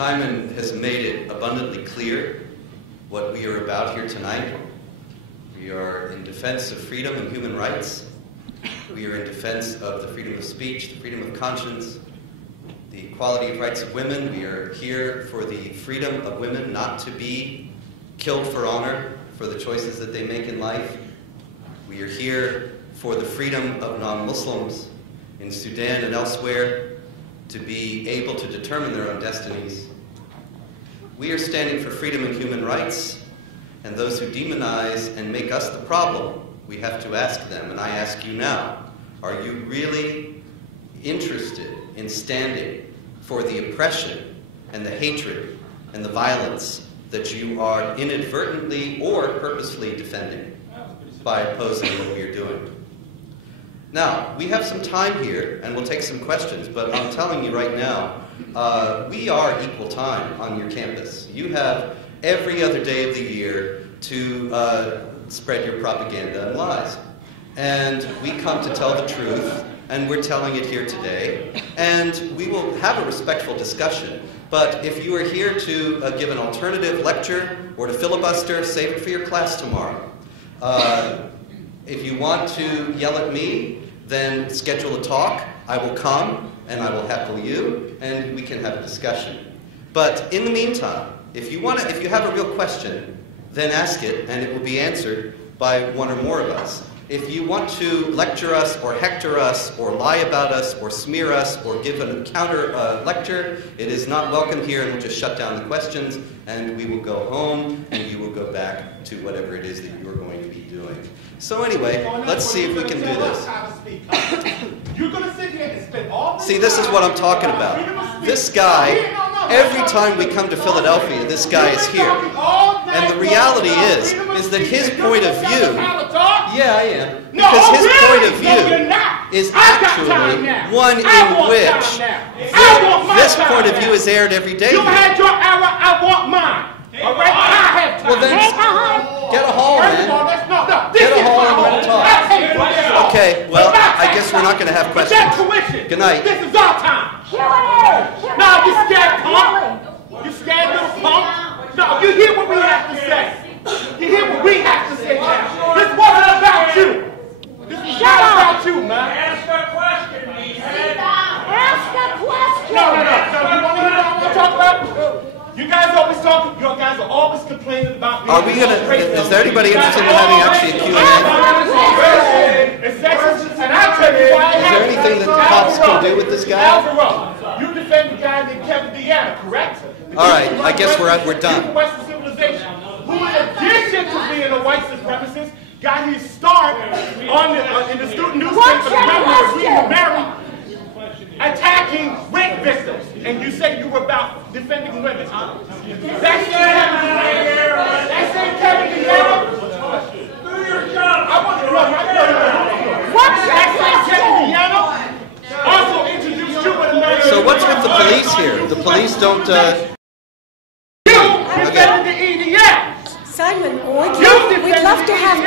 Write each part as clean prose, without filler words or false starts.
Simon has made it abundantly clear what we are about here tonight. We are in defense of freedom and human rights. We are in defense of the freedom of speech, the freedom of conscience, the equality of rights of women. We are here for the freedom of women not to be killed for honor for the choices that they make in life. We are here for the freedom of non-Muslims in Sudan and elsewhere to be able to determine their own destinies. We are standing for freedom and human rights, and those who demonize and make us the problem, we have to ask them, and I ask you now, are you really interested in standing for the oppression and the hatred and the violence that you are inadvertently or purposefully defending by opposing what we are doing? Now, we have some time here, and we'll take some questions, but I'm telling you right now, we are equal time on your campus. You have every other day of the year to spread your propaganda and lies. And we come to tell the truth, and we're telling it here today, and we will have a respectful discussion. But if you are here to give an alternative lecture or to filibuster, save it for your class tomorrow. If you want to yell at me, then schedule a talk. I will come, and I will heckle you, and we can have a discussion. But in the meantime, if you have a real question, then ask it, and it will be answered by one or more of us. If you want to lecture us, or hector us, or lie about us, or smear us, or give a counter lecture, it is not welcome here, and we'll just shut down the questions, and we will go home, and you will go back to whatever it is that you're going to be doing. So anyway, let's see if we can do this. You're going to sit here and spend all this See, this is what I'm talking about. This guy, every time we come to Philadelphia, this guy is here. And the reality is that his point of view, yeah, I am, because his point of view is actually one in which this point of view is aired every day. You had your hour, I want mine. All right, I have time. Well, then, get a hall, man. Get a hall and we'll talk. Okay, well, I guess we're not going to have questions. Good night. This is our time. No, you scared punk. You scared little punk. No, you hear what we have to say. You hear what we have to say now. This wasn't about you. This is not about you, man. Ask a question, meathead. Ask a question. No. You want to hear what I want to talk about? You guys always talking. You guys are always complaining about. Are we gonna? Is there anybody interested in having actually a Q&A? Is there anything that the cops can do with this guy? You defend the guy named Kevin Deanna, correct? All right, I guess we're done. Western civilization, who in addition to being a white supremacist, got his start on in the student newspaper, the memoirs, reading Mary, attacking rape victims, and you say you were about defending women, huh? That's Kevin Deanna. Do your job. I want to run right now. That's Kevin Deanna. Also introduced you with American. So what's with the police here? The police don't. Simon, we'd love to have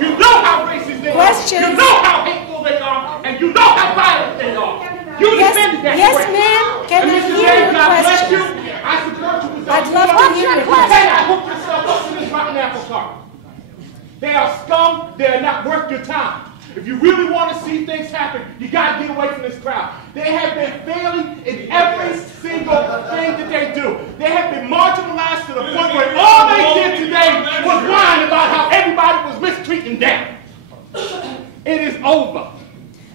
you know how racist they questions. Are. You know how hateful they are, and you know how violent they are. You defend that yes, way. ma'am. Can I hear your question? I support you. I'd love to hear your question. I hook yourself up to this rotten apple cart. They are scum. They are not worth your time. If you really want to see things happen, you got to get away from this crowd. They have been failing in every single thing that they do. They have been marginalized to the point where all they did today was whine about how everybody was mistreating them. It is over.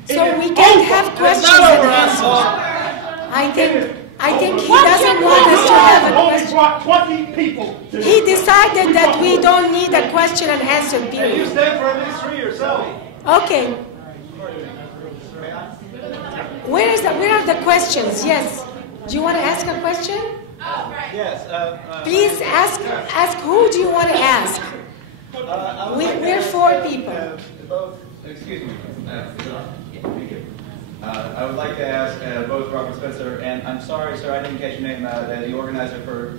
So we can't have questions and answers. I think he doesn't want us to have a question. 20 people. He decided that we don't need a question and answer period. You stand for a mystery yourself. Okay. Where are the questions? Yes. Do you want to ask a question? Yes. Please ask who do you want to ask? We're 4 people. Excuse me. I would like to ask both Robert Spencer and I'm sorry, sir, I didn't catch your name. The organizer for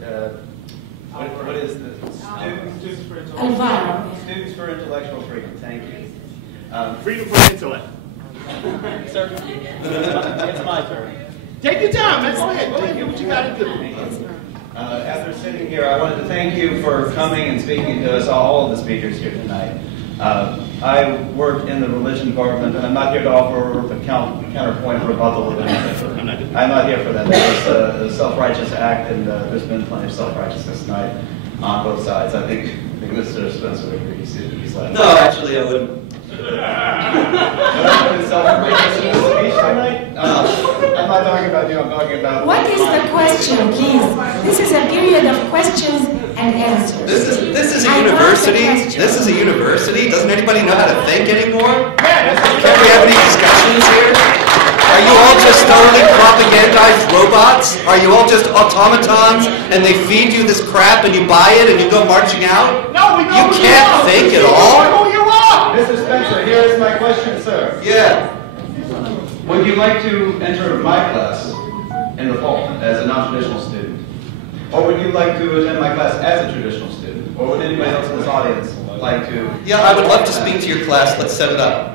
what is the Students for Intellectual Freedom. Thank you. Freedom for intellect. Sir, it's my turn. Take your time, man. Go ahead. Get what you got to do. After sitting here, I wanted to thank you for coming and speaking to us, all of the speakers here tonight. I work in the religion department, and I'm not here to offer a counterpoint or rebuttal of anything. I'm not here for that. It's a self-righteous act, and there's been plenty of self-righteousness tonight on both sides. I think Mr. Spencer would agree. He's like, No, actually, I wouldn't. Self-righteousness speech tonight? I'm not talking about you. I'm talking about. What is the question, please? This is a period of questions and answers. This is a university. This is a university. Doesn't anybody know how to think anymore? Can't we have any discussions here? Are you all just totally propagandized robots? Are you all just automatons and they feed you this crap and you buy it and you go marching out? No, we know you can't think at all? Who you are? Mr. Spencer, here is my question, sir. Yeah. Would you like to enter my class in the fall as a non-traditional student? Or would you like to attend my class as a traditional student? Or would anybody else in this audience like to? Yeah, I would love to speak to your class. Let's set it up.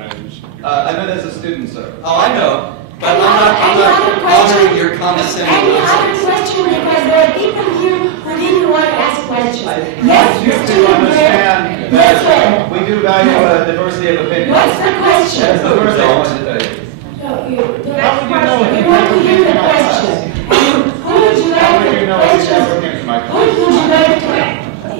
I meant as a student, sir. Oh, I know. But I'm not honoring your condescending Any answers. other question? Because there are people here who really want to ask questions. I Yes, want you Mr. to understand Yes, sir. that we do value diversity of opinion. What's the question? That's the first thing I wanted to tell you. We want to hear the question. And who would you like How would you the know if you question? never came to my Who class? would you like to?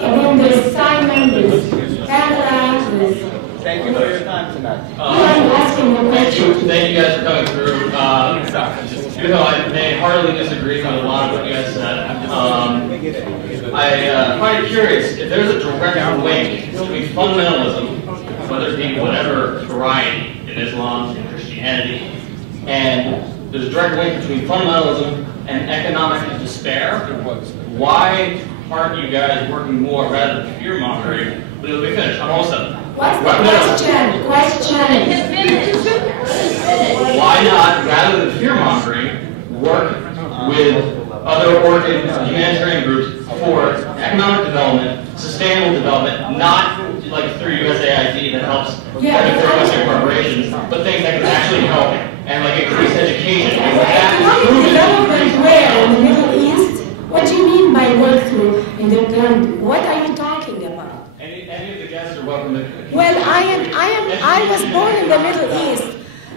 I mean, there's Simon, there's Pamela, there's. Thank you for your time tonight. I'm asking the question. Thank you guys for coming through. Even though I may heartily disagree with a lot of what you guys said, I find it curious if there's a direct link between fundamentalism, whether it be whatever variety in Islam and Christianity, and there's a direct link between fundamentalism and economic despair. Why aren't you guys working more rather than fear mongering? But it'll be finished. I'm almost done. What's the question? Why not, rather than fear-mongering, work with other humanitarian groups for economic development, sustainable development, not like through USAID that helps benefit Western corporations, but things that can actually help and like increase education. Economic development where? In the Middle East? What do you mean by work through in the country? What are you talking about? Any of the guests are welcome to. Well, I was born in the Middle East.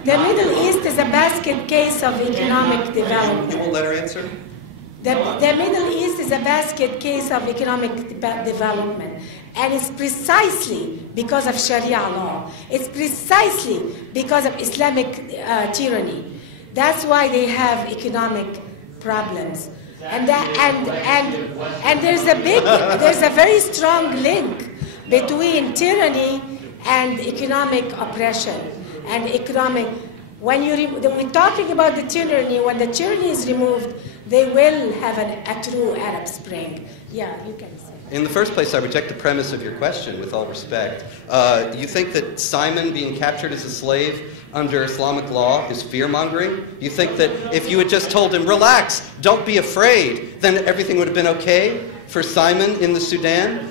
The Middle East is a basket case of economic development. You won't let her answer? The Middle East is a basket case of economic development. And it's precisely because of Sharia law. It's precisely because of Islamic tyranny. That's why they have economic problems. And there's a very strong link between tyranny and economic oppression and economic. When we're talking about the tyranny, when the tyranny is removed, they will have a true Arab Spring. Yeah, you can say. In the first place, I reject the premise of your question, with all respect. You think that Simon being captured as a slave under Islamic law is fear-mongering? You think that if you had just told him, relax, don't be afraid, then everything would have been okay for Simon in the Sudan?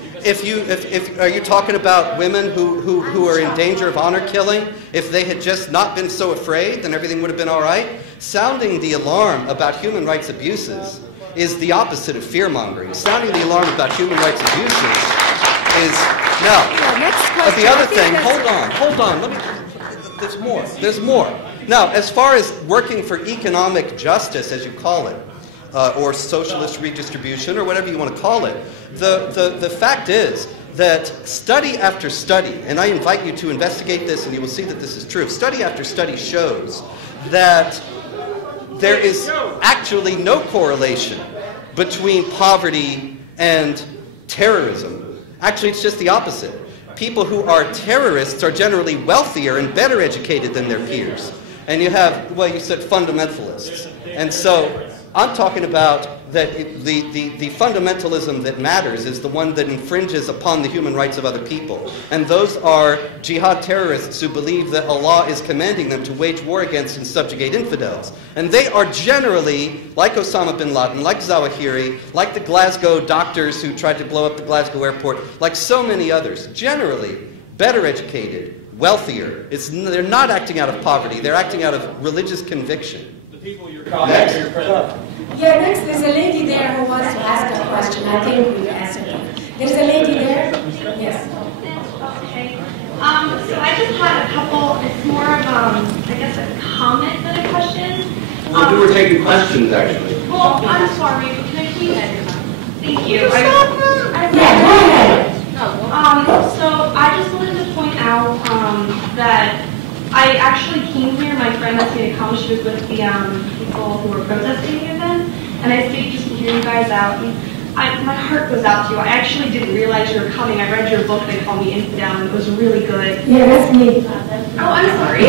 Are you talking about women who are in danger of honor killing? If they had just not been so afraid, then everything would have been all right? Sounding the alarm about human rights abuses is the opposite of fear-mongering. Sounding the alarm about human rights abuses is no. But the other thing, hold on. There's more. Now, as far as working for economic justice, as you call it, or socialist redistribution, or whatever you want to call it, the fact is that study after study, and I invite you to investigate this, and you will see that this is true. Study after study shows that there is actually no correlation between poverty and terrorism. Actually, it's just the opposite. People who are terrorists are generally wealthier and better educated than their peers. And you have, well, you said fundamentalists. And so I'm talking about that the fundamentalism that matters is the one that infringes upon the human rights of other people. And those are jihad terrorists who believe that Allah is commanding them to wage war against and subjugate infidels. And they are generally, like Osama bin Laden, like Zawahiri, like the Glasgow doctors who tried to blow up the Glasgow airport, like so many others, generally better educated, wealthier. They're not acting out of poverty, they're acting out of religious conviction. The people you're calling are your president. Yeah, next there's a lady there who wants to ask a question. I think we've answered her. There's a lady there? Yes. Okay. So I just had a couple, it's more of, I guess, a comment than a question. Well, we were taking questions, actually. Well, I'm sorry, but can I please? Thank you. Yeah, go ahead. So I just wanted to point out that I actually came here. My friend asked me to come. She was with the people who were protesting the event, and I stayed just to hear you guys out. And my heart goes out to you. I actually didn't realize you were coming. I read your book. They call me Infidel, and it was really good. Yeah, that's me. Oh, I'm sorry.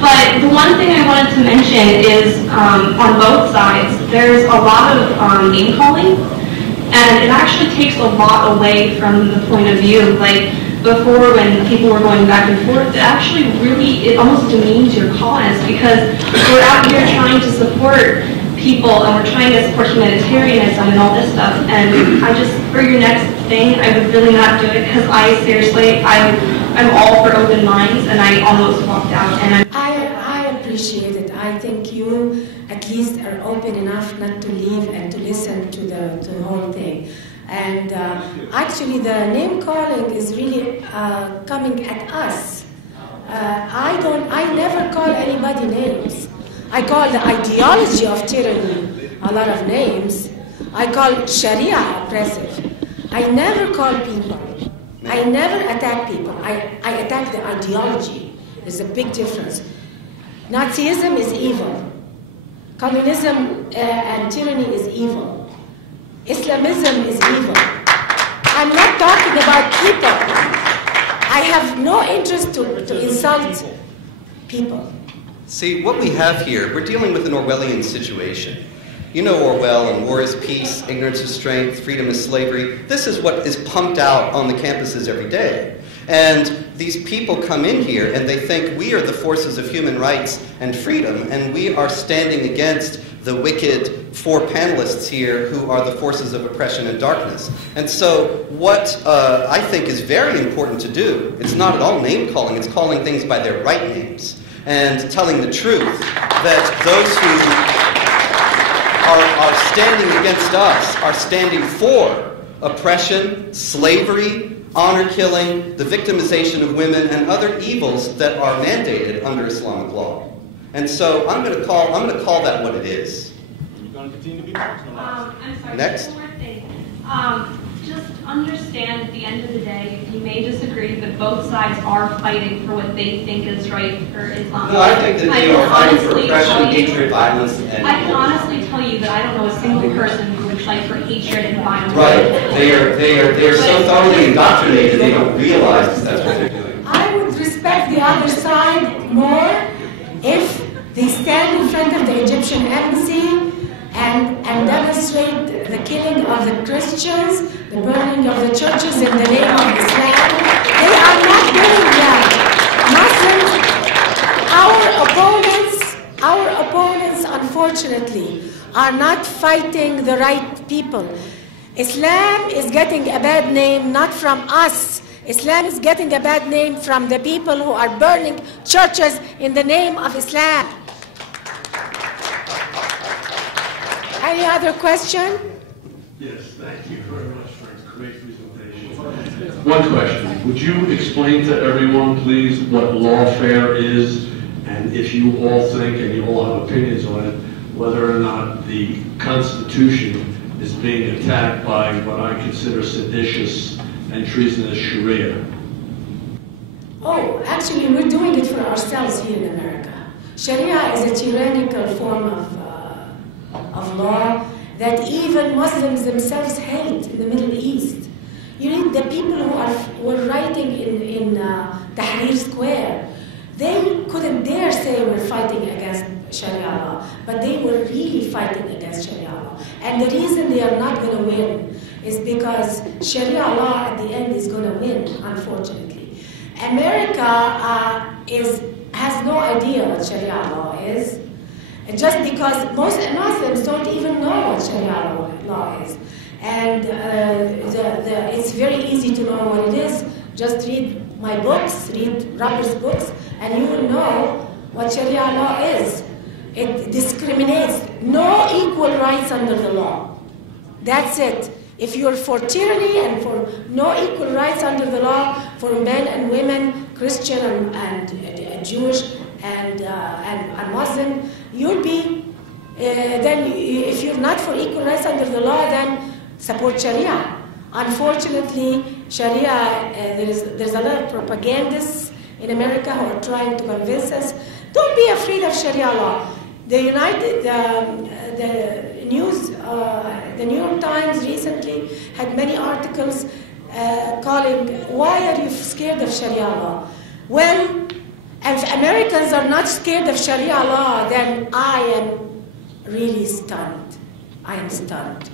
But the one thing I wanted to mention is on both sides, there's a lot of name calling, and it actually takes a lot away from the point of view. Like before, when people were going back and forth, it actually really, it almost demeans your cause, because we're out here trying to support people, and we're trying to support humanitarianism and all this stuff. And I just, for your next thing, I would really not do it, because I seriously, I'm all for open minds, and I almost walked out. And I appreciate it. I think you at least are open enough not to leave and to listen to the whole thing. And actually, the name calling is really coming at us. I never call anybody names. I call the ideology of tyranny a lot of names. I call Sharia oppressive. I never call people. I never attack people. I attack the ideology. There's a big difference. Nazism is evil. Communism and tyranny is evil. Islamism is evil. I'm not talking about people. I have no interest to insult people. See, what we have here, we're dealing with an Orwellian situation. You know Orwell and war is peace, ignorance is strength, freedom is slavery. This is what is pumped out on the campuses every day. And these people come in here and they think we are the forces of human rights and freedom, and we are standing against the wicked four panelists here who are the forces of oppression and darkness. And so what I think is very important to do, it's not at all name calling, it's calling things by their right names and telling the truth that those who are standing against us are standing for oppression, slavery, honor killing, the victimization of women, and other evils that are mandated under Islamic law. And so I'm going to call that what it is. You're going to continue to be marginalized. I'm sorry, Next. just one more thing. Just understand at the end of the day, you may disagree, but both sides are fighting for what they think is right for Islam. No, I think that they are fighting for oppression, hatred, violence, and I can honestly tell you that I don't know a single person who would fight for hatred and violence. right. They are so thoroughly indoctrinated they don't realize that's what they're doing. I would respect the other side more if they stand in front of the Egyptian embassy and demonstrate the killing of the Christians, the burning of the churches in the name of Islam. They are not doing that. Muslims, our opponents, unfortunately, are not fighting the right people. Islam is getting a bad name not from us. Islam is getting a bad name from the people who are burning churches in the name of Islam. Any other question? Yes, thank you very much for a great presentation. One question. Would you explain to everyone, please, what lawfare is, and if you all think, and you all have opinions on it, whether or not the Constitution is being attacked by what I consider seditious and treasonous Sharia? Oh, actually, we're doing it for ourselves here in America. Sharia is a tyrannical form of law that even Muslims themselves hate in the Middle East. You read the people who were writing in Tahrir Square. They couldn't dare say we're fighting against Sharia law, but they were really fighting against Sharia law. And the reason they are not going to win is because Sharia law at the end is going to win, unfortunately. America has no idea what Sharia law is. Just because most Muslims don't even know what Sharia law is. And it's very easy to know what it is. Just read my books, read Robert's books, and you will know what Sharia law is. It discriminates. No equal rights under the law. That's it. If you're for tyranny and for no equal rights under the law for men and women, Christian and Jewish and Muslim, you'll be, then if you're not for equal rights under the law, then support Sharia. Unfortunately, Sharia, there's a lot of propagandists in America who are trying to convince us, don't be afraid of Sharia law. The New York Times recently had many articles calling, why are you scared of Sharia law? Well, if Americans are not scared of Sharia law, then I am really stunned. I am stunned.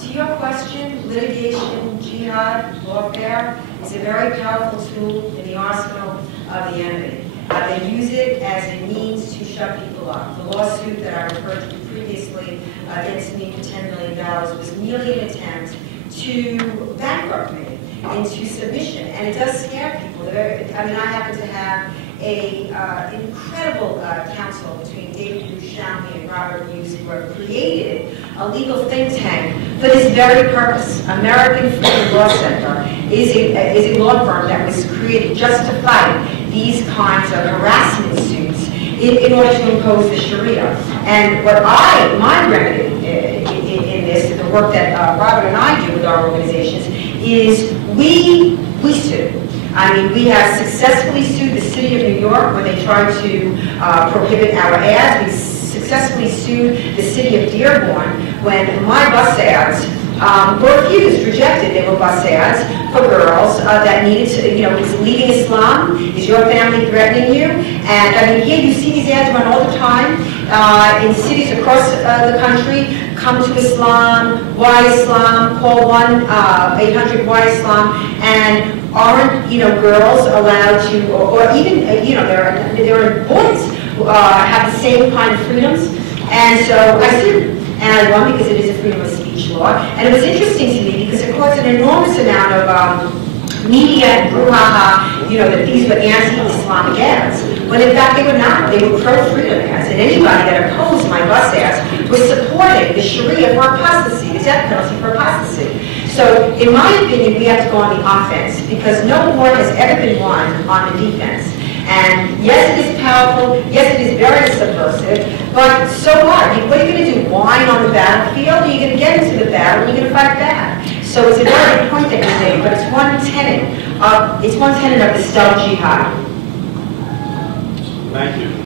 To your question, litigation, jihad, lawfare is a very powerful tool in the arsenal of the enemy. They use it as a means to shut people up. The lawsuit that I referred to previously against me for $10 million was merely an attempt to bankrupt me into submission, and it does scare people. I happen to have an incredible counsel between David Buscemi and Robert Hughes, who have created a legal think tank for this very purpose. American Freedom Law Center is a law firm that was created just to fight these kinds of harassment suits in order to impose the Sharia. And my remedy in this, the work that Robert and I do with our organizations, is we sue. We have successfully sued the city of New York when they tried to prohibit our ads. We successfully sued the city of Dearborn when my bus ads were refused, rejected. They were bus ads for girls that needed to, is leaving Islam, is your family threatening you? And here you see these ads run all the time in cities across the country. Come to Islam, why Islam, call 1-800-WHY-ISLAM, and aren't, girls allowed to, or even, there are boys who have the same kind of freedoms. And so I sued. And I won because it is a freedom of speech law. And it was interesting to me because it caused an enormous amount of media and brouhaha, that these were anti-Islamic ads. When in fact they were not. They were pro-freedom ads. And anybody that opposed my bus ads was supporting the Sharia for apostasy, the death penalty for apostasy. So in my opinion, we have to go on the offense because no war has ever been won on the defense. And yes, it is powerful, yes, it is very subversive, but so what? What are you going to do? Whine on the battlefield? Or are you going to get into the battle and you're going to fight back? So it's a very good point that you made, but it's one tenet of the stealth jihad. Thank you.